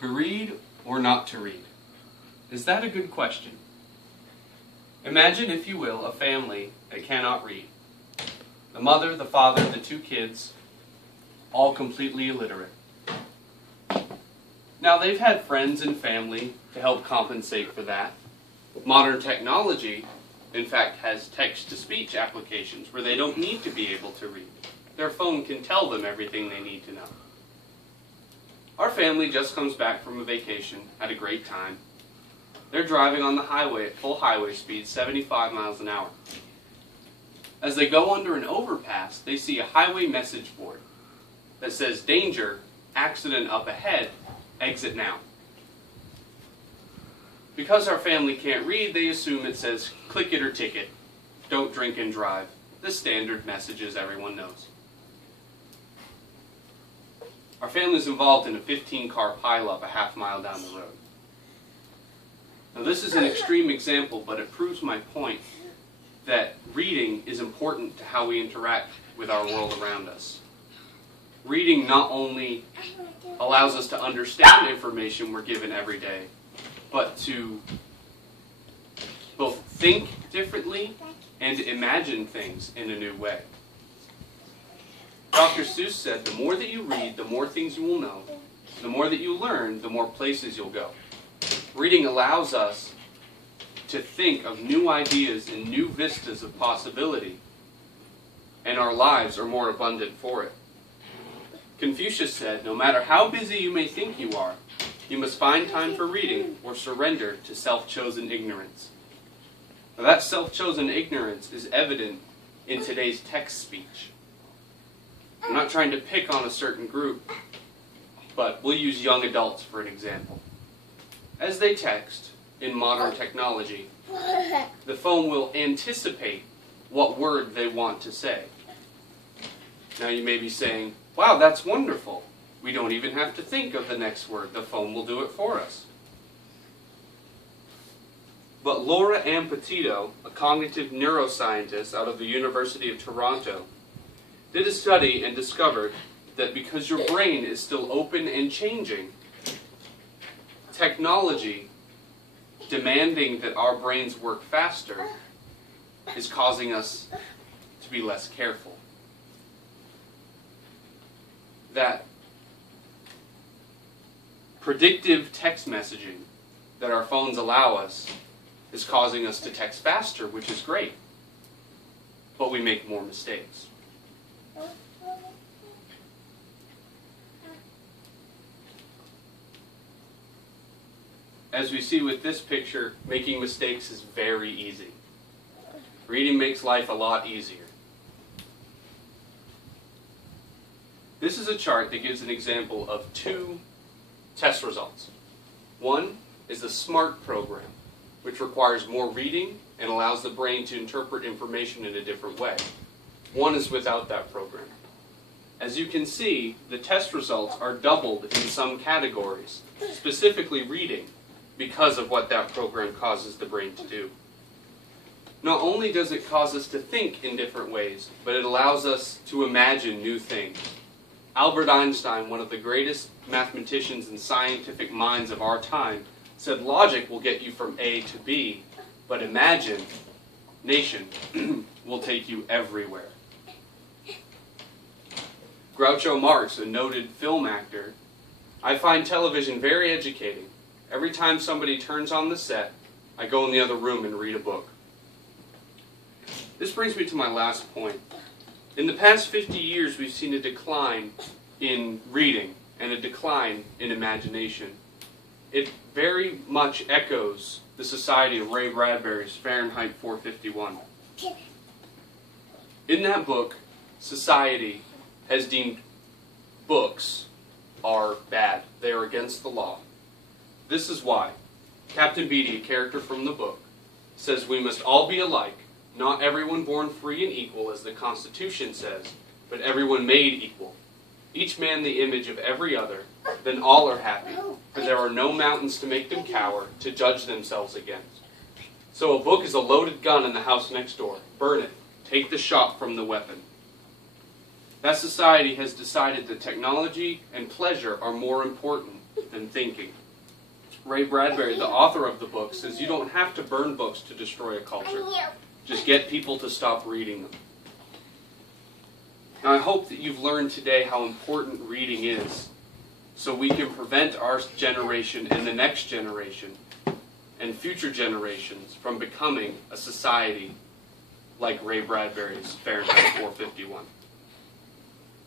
To read or not to read? Is that a good question? Imagine, if you will, a family that cannot read. The mother, the father, the two kids, all completely illiterate. Now, they've had friends and family to help compensate for that. Modern technology, in fact, has text-to-speech applications where they don't need to be able to read. Their phone can tell them everything they need to know. Our family just comes back from a vacation, had a great time. They're driving on the highway at full highway speed, 75 miles an hour. As they go under an overpass, they see a highway message board that says, "Danger, accident up ahead, exit now." Because our family can't read, they assume it says, "Click it or ticket, don't drink and drive." The standard messages everyone knows. Our family's involved in a 15-car pileup a half mile down the road. Now, this is an extreme example, but it proves my point that reading is important to how we interact with our world around us. Reading not only allows us to understand information we're given every day, but to both think differently and imagine things in a new way. Dr. Seuss said, the more that you read, the more things you will know. The more that you learn, the more places you'll go. Reading allows us to think of new ideas and new vistas of possibility, and our lives are more abundant for it. Confucius said, no matter how busy you may think you are, you must find time for reading or surrender to self-chosen ignorance. Now, that self-chosen ignorance is evident in today's text speech. I'm not trying to pick on a certain group, but we'll use young adults for an example. As they text in modern technology, the phone will anticipate what word they want to say. Now you may be saying, wow, that's wonderful. We don't even have to think of the next word. The phone will do it for us. But Laura Ann Petitto, a cognitive neuroscientist out of the University of Toronto, did a study and discovered that because your brain is still open and changing, technology demanding that our brains work faster is causing us to be less careful. That predictive text messaging that our phones allow us is causing us to text faster, which is great, but we make more mistakes. As we see with this picture, making mistakes is very easy. Reading makes life a lot easier. This is a chart that gives an example of two test results. One is the SMART program, which requires more reading and allows the brain to interpret information in a different way. One is without that program. As you can see, the test results are doubled in some categories, specifically reading, because of what that program causes the brain to do. Not only does it cause us to think in different ways, but it allows us to imagine new things. Albert Einstein, one of the greatest mathematicians and scientific minds of our time, said logic will get you from A to B, but imagination will take you everywhere. Groucho Marx, a noted film actor, I find television very educating. Every time somebody turns on the set, I go in the other room and read a book. This brings me to my last point. In the past 50 years, we've seen a decline in reading and a decline in imagination. It very much echoes the Society of Ray Bradbury's Fahrenheit 451. In that book, society has deemed books are bad. They are against the law. This is why. Captain Beatty, a character from the book, says we must all be alike, not everyone born free and equal as the Constitution says, but everyone made equal. Each man the image of every other, then all are happy, for there are no mountains to make them cower, to judge themselves against. So a book is a loaded gun in the house next door. Burn it. Take the shot from the weapon. That society has decided that technology and pleasure are more important than thinking. Ray Bradbury, the author of the book, says you don't have to burn books to destroy a culture. Just get people to stop reading them. Now, I hope that you've learned today how important reading is, so we can prevent our generation and the next generation and future generations from becoming a society like Ray Bradbury's Fahrenheit 451.